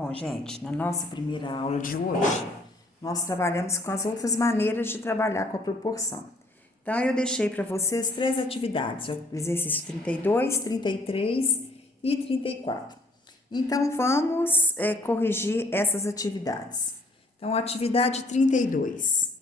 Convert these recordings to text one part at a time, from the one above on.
Bom, gente, na nossa primeira aula de hoje, nós trabalhamos com as outras maneiras de trabalhar com a proporção. Então, eu deixei para vocês 3 atividades, o exercício 32, 33 e 34. Então, vamos corrigir essas atividades. Então, atividade 32.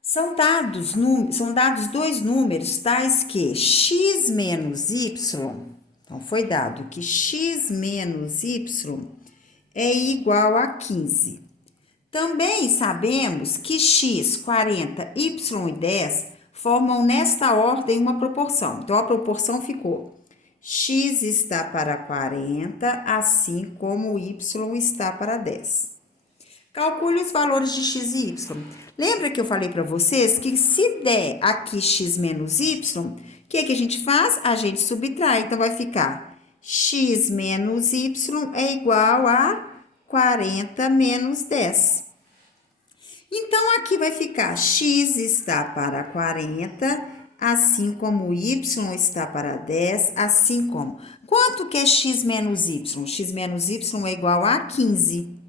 São dados 2 números tais que x menos y. Então, foi dado que x menos y é igual a 15. Também sabemos que x, 40, y e 10 formam nesta ordem uma proporção. Então, a proporção ficou x está para 40, assim como y está para 10. Calcule os valores de x e y. Lembra que eu falei para vocês que se der aqui x menos y, o que a gente faz? A gente subtrai. Então, vai ficar x menos y é igual a 40 menos 10. Então, aqui vai ficar x está para 40, assim como y está para 10, assim como. Quanto que é x menos y? X menos y é igual a 15.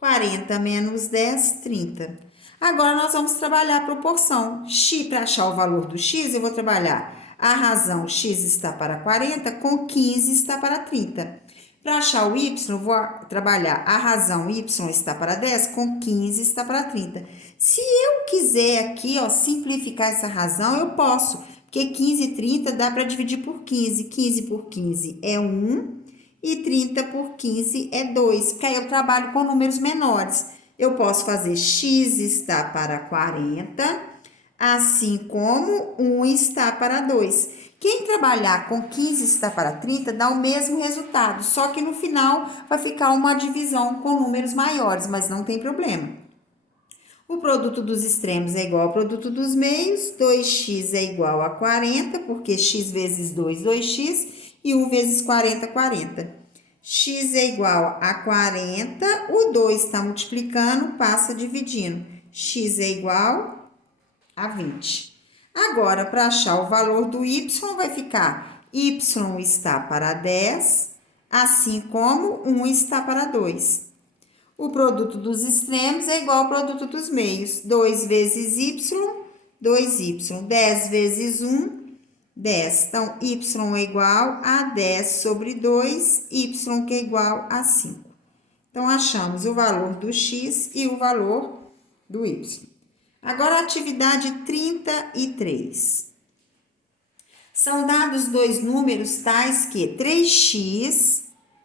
40 menos 10, 30. Agora, nós vamos trabalhar a proporção. Para achar o valor do x, eu vou trabalhar a razão x está para 40 com 15 está para 30. Para achar o y, eu vou trabalhar a razão y está para 10 com 15 está para 30. Se eu quiser aqui, ó, simplificar essa razão, eu posso. Porque 15 e 30 dá para dividir por 15. 15 por 15 é 1. E 30 por 15 é 2, porque aí eu trabalho com números menores. Eu posso fazer x está para 40, assim como 1 está para 2. Quem trabalhar com 15 está para 30 dá o mesmo resultado, só que no final vai ficar uma divisão com números maiores, mas não tem problema. O produto dos extremos é igual ao produto dos meios, 2x é igual a 40, porque x vezes 2, 2x, e 1 vezes 40, 40. X é igual a 40, o 2 está multiplicando, passa dividindo. X é igual a 20. Agora, para achar o valor do y, vai ficar y está para 10, assim como 1 está para 2. O produto dos extremos é igual ao produto dos meios. 2 vezes y, 2y. 10 vezes 1, 10. Então, y é igual a 10 sobre 2, y que é igual a 5. Então, achamos o valor do x e o valor do y. Agora, a atividade 33. São dados 2 números tais que 3x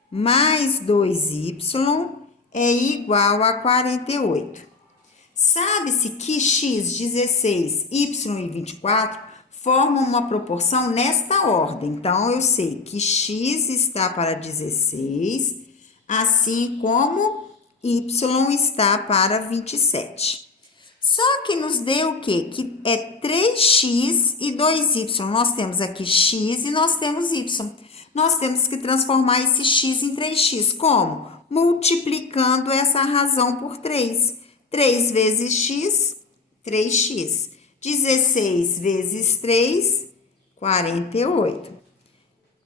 mais 2y é igual a 48. Sabe-se que x, 16, y e 24 formam uma proporção nesta ordem. Então, eu sei que x está para 16, assim como y está para 27. Só que nos deu o quê? Que é 3x e 2y. Nós temos aqui x e nós temos y. Nós temos que transformar esse x em 3x. Como? Multiplicando essa razão por 3. 3 vezes x, 3x. 16 vezes 3, 48.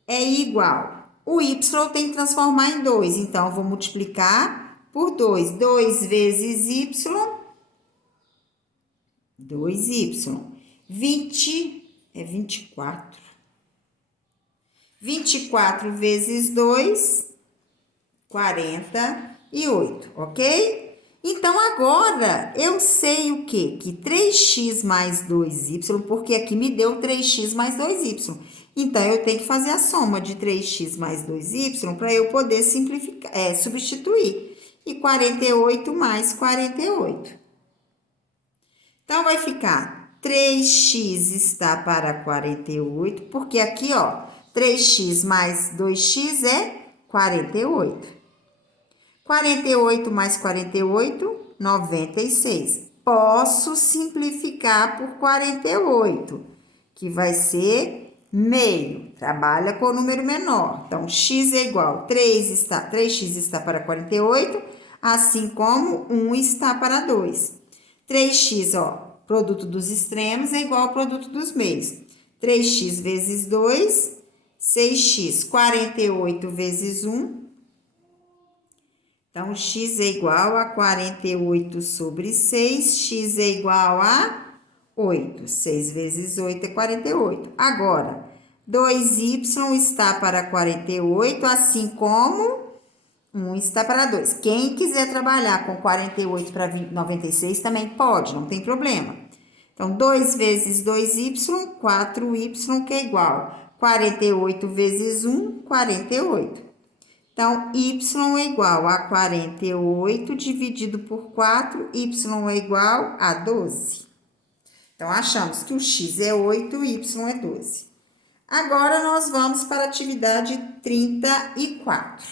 É igual. O y eu tenho que transformar em 2. Então, eu vou multiplicar por 2. 2 vezes y, 2y. 20 é 24. 24 vezes 2, 48, ok? Então, agora, eu sei o quê? Que 3x mais 2y, porque aqui me deu 3x mais 2y. Então, eu tenho que fazer a soma de 3x mais 2y para eu poder simplificar, substituir. E 48 mais 48. Então, vai ficar 3x está para 48, porque aqui, ó, 3x mais 2x é 48. 48 mais 48, 96. Posso simplificar por 48, que vai ser meio. Trabalha com o número menor. Então, x é igual, 3x está para 48, assim como 1 está para 2. 3x, ó, produto dos extremos é igual ao produto dos meios. 3x vezes 2 6x, 48 vezes 1. Então, x é igual a 48 sobre 6, x é igual a 8. 6 vezes 8 é 48. Agora, 2y está para 48, assim como 1 está para 2. Quem quiser trabalhar com 48 para 96 também pode, não tem problema. Então, 2 vezes 2y, 4y, que é igual 48 vezes 1, 48. Então, y é igual a 48 dividido por 4, y é igual a 12. Então, achamos que o x é 8 e o y é 12. Agora, nós vamos para a atividade 34.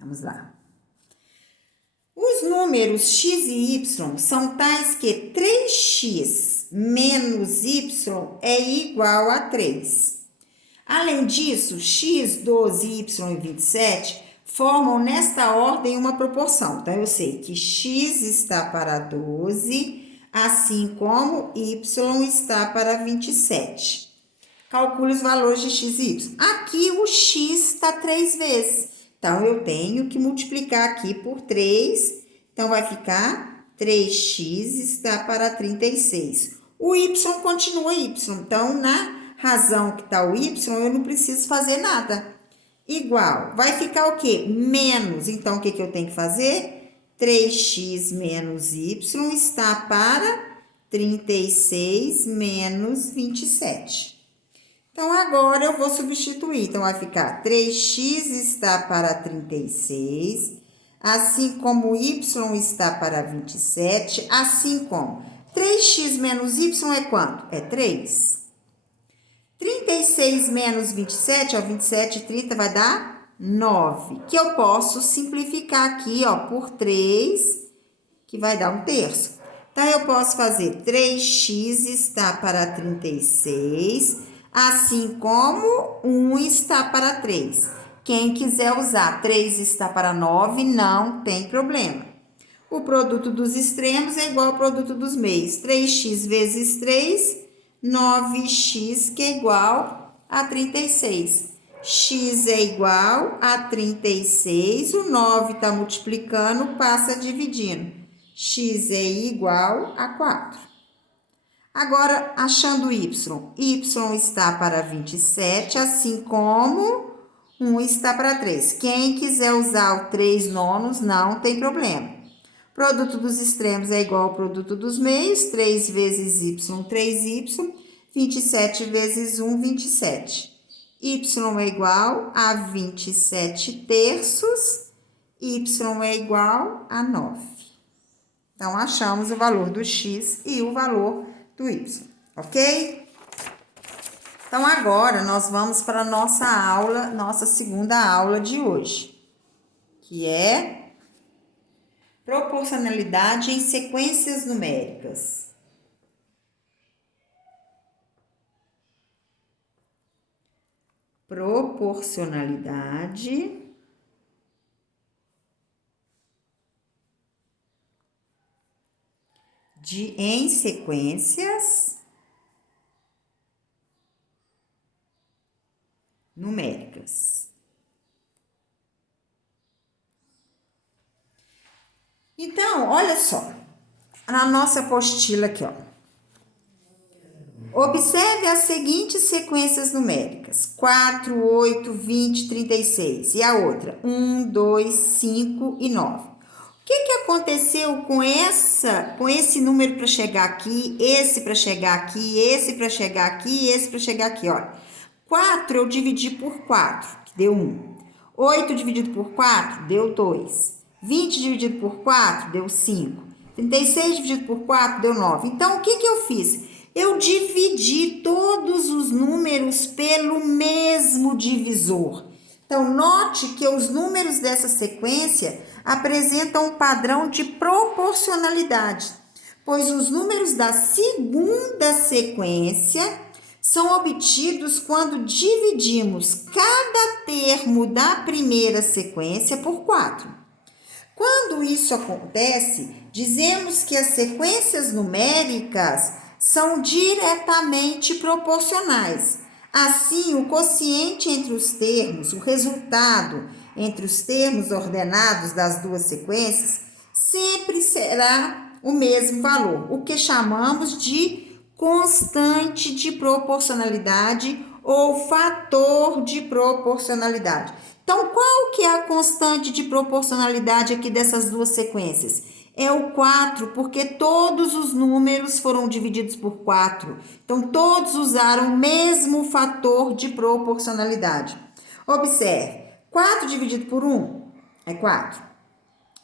Vamos lá. Os números x e y são tais que 3x menos y é igual a 3. Além disso, x, 12, y e 27 formam nesta ordem uma proporção. Então, eu sei que x está para 12, assim como y está para 27. Calcule os valores de x e y. Aqui o x está 3 vezes. Então, eu tenho que multiplicar aqui por 3. Então, vai ficar 3x está para 36. O y continua y. Então, na razão que está o y, eu não preciso fazer nada. Igual. Vai ficar o quê? Menos. Então, o que eu tenho que fazer? 3x menos y está para 36 menos 27. Então, agora eu vou substituir. Então, vai ficar 3x está para 36, assim como y está para 27, assim como 3x menos y é quanto? É 3. 36 menos 27, ó, 27 e 30 vai dar 9, que eu posso simplificar aqui, ó, por 3, que vai dar 1/3. Então, eu posso fazer 3x está para 36, assim como 1 está para 3. Quem quiser usar 3 está para 9, não tem problema. O produto dos extremos é igual ao produto dos meios. 3x vezes 3, 9x, que é igual a 36. X é igual a 36, o 9 está multiplicando, passa dividindo. X é igual a 4. Agora, achando y. Y está para 27, assim como 1 está para 3. Quem quiser usar o 3 nonos, não tem problema. Produto dos extremos é igual ao produto dos meios, 3 vezes y, 3y, 27 vezes 1, 27. Y é igual a 27 terços, y é igual a 9. Então, achamos o valor do x e o valor do y, ok? Então, agora nós vamos para a nossa aula, nossa segunda aula de hoje, que é proporcionalidade em sequências numéricas. Proporcionalidade em sequências numéricas. Então, olha só, na nossa apostila aqui, ó. Observe as seguintes sequências numéricas: 4, 8, 20, 36. E a outra, 1, 2, 5 e 9. O que aconteceu com esse número para chegar aqui, esse para chegar aqui, esse para chegar aqui e esse para chegar aqui? Olha, 4 eu dividi por 4, que deu 1. 8 dividido por 4, deu 2. 20 dividido por 4, deu 5. 36 dividido por 4, deu 9. Então, o que eu fiz? Eu dividi todos os números pelo mesmo divisor. Então, note que os números dessa sequência apresentam um padrão de proporcionalidade, pois os números da segunda sequência são obtidos quando dividimos cada termo da primeira sequência por 4. Quando isso acontece, dizemos que as sequências numéricas são diretamente proporcionais. Assim, o quociente entre os termos, o resultado entre os termos ordenados das duas sequências, sempre será o mesmo valor, o que chamamos de constante de proporcionalidade ou fator de proporcionalidade. Então, qual que é a constante de proporcionalidade aqui dessas duas sequências? É o 4, porque todos os números foram divididos por 4. Então, todos usaram o mesmo fator de proporcionalidade. Observe, 4 dividido por 1 é 4.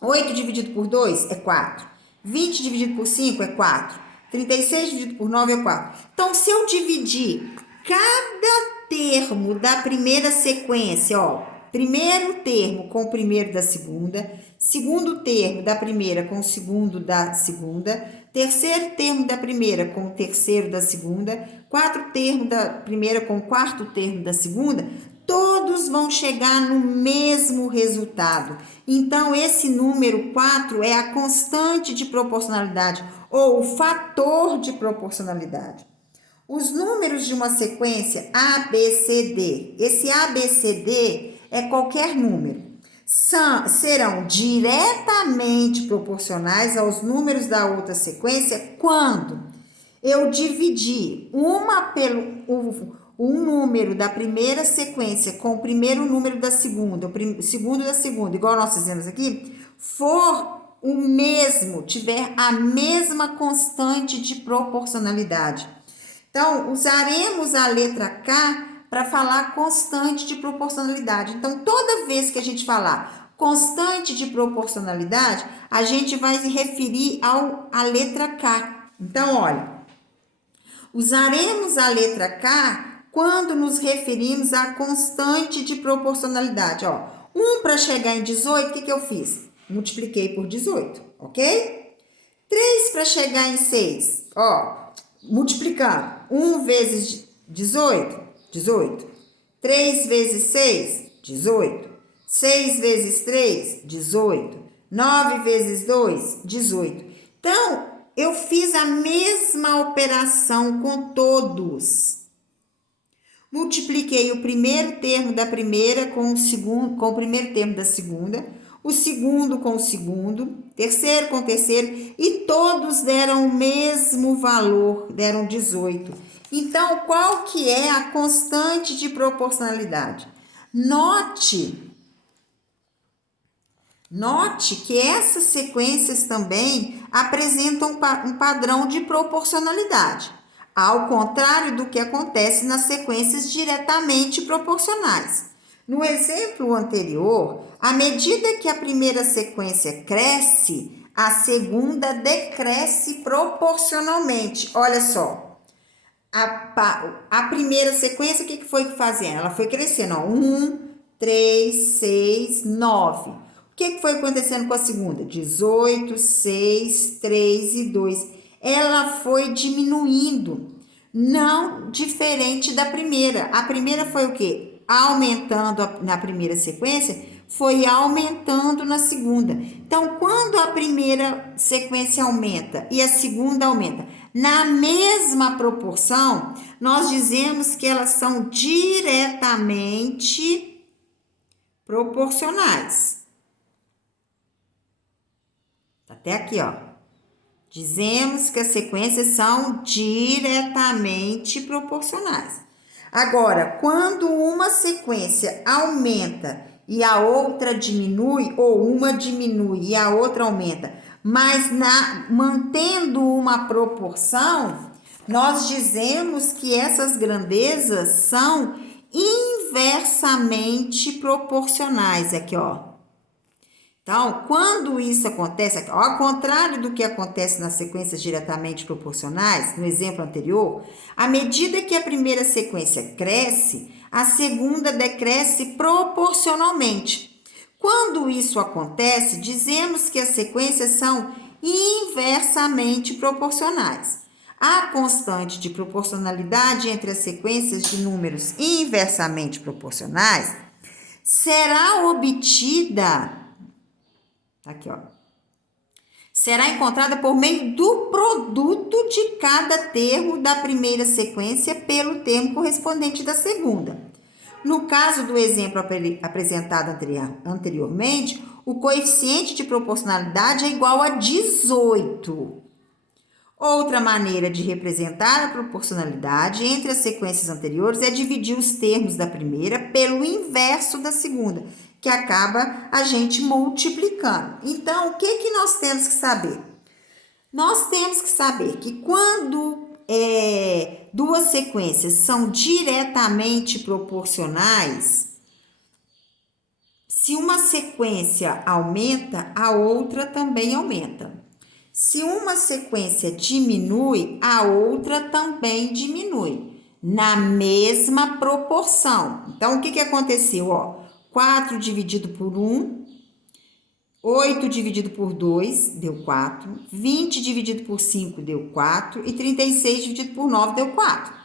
8 dividido por 2 é 4. 20 dividido por 5 é 4. 36 dividido por 9 é 4. Então, se eu dividir cada termo da primeira sequência, ó, primeiro termo com o primeiro da segunda, segundo termo da primeira com o segundo da segunda, terceiro termo da primeira com o terceiro da segunda, quarto termo da primeira com o quarto termo da segunda, todos vão chegar no mesmo resultado. Então, esse número 4 é a constante de proporcionalidade ou o fator de proporcionalidade. Os números de uma sequência ABCD, esse ABCD é qualquer número, serão diretamente proporcionais aos números da outra sequência quando eu dividir um número da primeira sequência com o primeiro número da segunda, o segundo da segunda, igual nós fizemos aqui, for o mesmo, tiver a mesma constante de proporcionalidade. Então, usaremos a letra K para falar constante de proporcionalidade. Então, toda vez que a gente falar constante de proporcionalidade, a gente vai se referir à letra K. Então, olha, usaremos a letra K quando nos referimos à constante de proporcionalidade. Ó, 1 para chegar em 18, o que eu fiz? Multipliquei por 18, ok? 3 para chegar em 6, ó, multiplicando 1 vezes 18, 18. 3 vezes 6, 18. 6 vezes 3, 18. 9 vezes 2, 18. Então, eu fiz a mesma operação com todos. Multipliquei o primeiro termo da primeira com o primeiro termo da segunda, o segundo com o segundo, terceiro com o terceiro, e todos deram o mesmo valor, deram 18. Então, qual que é a constante de proporcionalidade? Note que essas sequências também apresentam um padrão de proporcionalidade, ao contrário do que acontece nas sequências diretamente proporcionais. No exemplo anterior, à medida que a primeira sequência cresce, a segunda decresce proporcionalmente. Olha só, a primeira sequência, o que foi fazendo? Ela foi crescendo, ó, 1, 3, 6, 9. O que foi acontecendo com a segunda? 18, 6, 3 e 2. Ela foi diminuindo, não diferente da primeira. A primeira foi o quê? Aumentando na primeira sequência, foi aumentando na segunda. Então, quando a primeira sequência aumenta e a segunda aumenta na mesma proporção, nós dizemos que elas são diretamente proporcionais. Até aqui, ó. Dizemos que as sequências são diretamente proporcionais. Agora, quando uma sequência aumenta e a outra diminui, ou uma diminui e a outra aumenta, mas mantendo uma proporção, nós dizemos que essas grandezas são inversamente proporcionais. Aqui, ó. Então, quando isso acontece, ao contrário do que acontece nas sequências diretamente proporcionais, no exemplo anterior, à medida que a primeira sequência cresce, a segunda decresce proporcionalmente. Quando isso acontece, dizemos que as sequências são inversamente proporcionais. A constante de proporcionalidade entre as sequências de números inversamente proporcionais será obtida aqui, ó. será encontrada por meio do produto de cada termo da primeira sequência pelo termo correspondente da segunda. No caso do exemplo apresentado anteriormente, o coeficiente de proporcionalidade é igual a 18. Outra maneira de representar a proporcionalidade entre as sequências anteriores é dividir os termos da primeira pelo inverso da segunda, que acaba a gente multiplicando. Então, o que nós temos que saber? Nós temos que saber que quando duas sequências são diretamente proporcionais, se uma sequência aumenta, a outra também aumenta. Se uma sequência diminui, a outra também diminui, na mesma proporção. Então, o que aconteceu? 4 dividido por 1, 8 dividido por 2 deu 4, 20 dividido por 5 deu 4 e 36 dividido por 9 deu 4.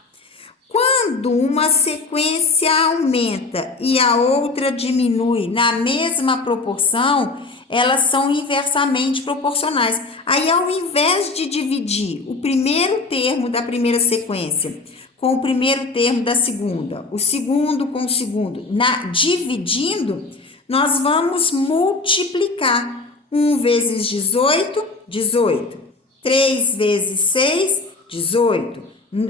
Quando uma sequência aumenta e a outra diminui na mesma proporção, elas são inversamente proporcionais. Aí, ao invés de dividir o primeiro termo da primeira sequência com o primeiro termo da segunda, o segundo com o segundo, dividindo, nós vamos multiplicar. 1 vezes 18, 18. 3 vezes 6, 18.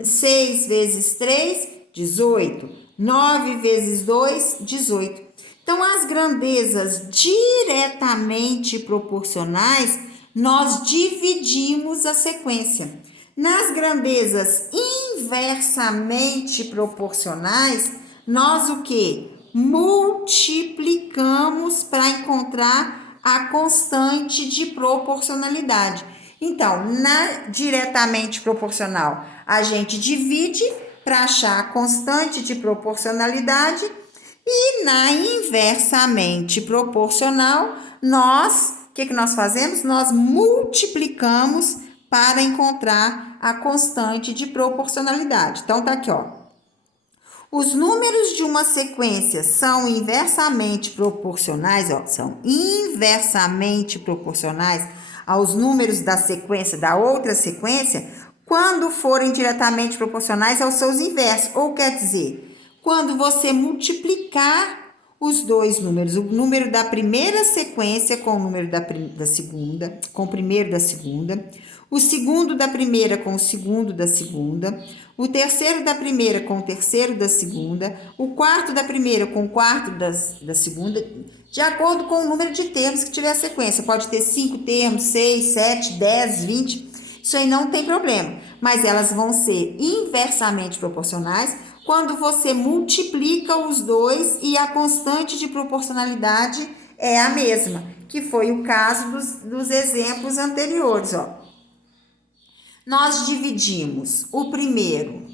6 vezes 3, 18. 9 vezes 2, 18. Então, as grandezas diretamente proporcionais, nós dividimos a sequência. Nas grandezas inversamente proporcionais, nós o quê? Multiplicamos para encontrar a constante de proporcionalidade. Então, na diretamente proporcional, a gente divide para achar a constante de proporcionalidade e na inversamente proporcional, o que nós fazemos? Nós multiplicamos para encontrar a constante de proporcionalidade. Então, tá aqui, Os números de uma sequência são inversamente proporcionais, são inversamente proporcionais aos números da sequência, da outra sequência, quando forem diretamente proporcionais aos seus inversos. Ou quer dizer, quando você multiplicar os dois números, o número da primeira sequência com o número da segunda, com o primeiro da segunda, o segundo da primeira com o segundo da segunda, o terceiro da primeira com o terceiro da segunda, o quarto da primeira com o quarto da segunda, de acordo com o número de termos que tiver a sequência. Pode ter 5 termos, 6, 7, 10, 20, isso aí não tem problema, mas elas vão ser inversamente proporcionais quando você multiplica os dois e a constante de proporcionalidade é a mesma, que foi o caso dos exemplos anteriores, Nós dividimos o primeiro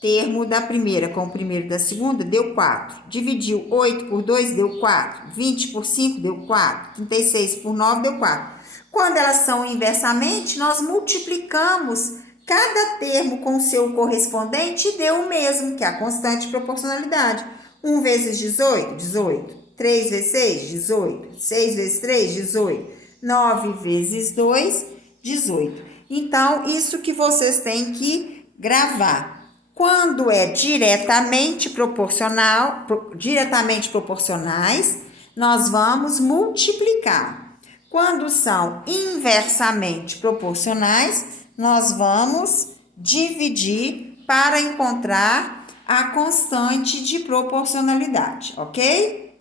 termo da primeira com o primeiro da segunda, deu 4. Dividiu 8 por 2, deu 4. 20 por 5, deu 4. 36 por 9, deu 4. Quando elas são inversamente, nós multiplicamos cada termo com o seu correspondente e deu o mesmo, que é a constante de proporcionalidade. 1 vezes 18, 18. 3 vezes 6, 18. 6 vezes 3, 18. 9 vezes 2, 18. Então, isso que vocês têm que gravar. Quando é diretamente proporcionais, nós vamos multiplicar. Quando são inversamente proporcionais, nós vamos dividir para encontrar a constante de proporcionalidade, ok?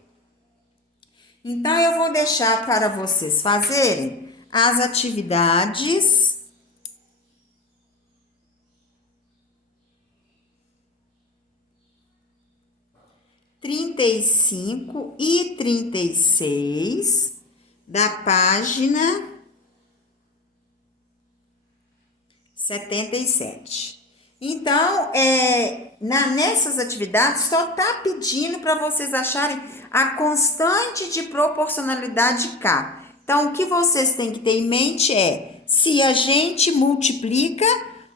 Então, eu vou deixar para vocês fazerem as atividades 35 e 36 da página 77. Então, nessas atividades, só está pedindo para vocês acharem a constante de proporcionalidade K. Então, o que vocês têm que ter em mente é, se a gente multiplica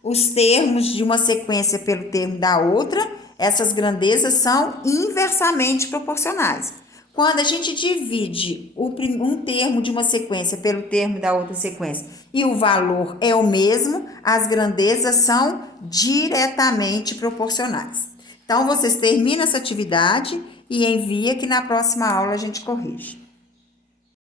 os termos de uma sequência pelo termo da outra, essas grandezas são inversamente proporcionais. Quando a gente divide um termo de uma sequência pelo termo da outra sequência e o valor é o mesmo, as grandezas são diretamente proporcionais. Então, vocês terminam essa atividade e envia que na próxima aula a gente corrige.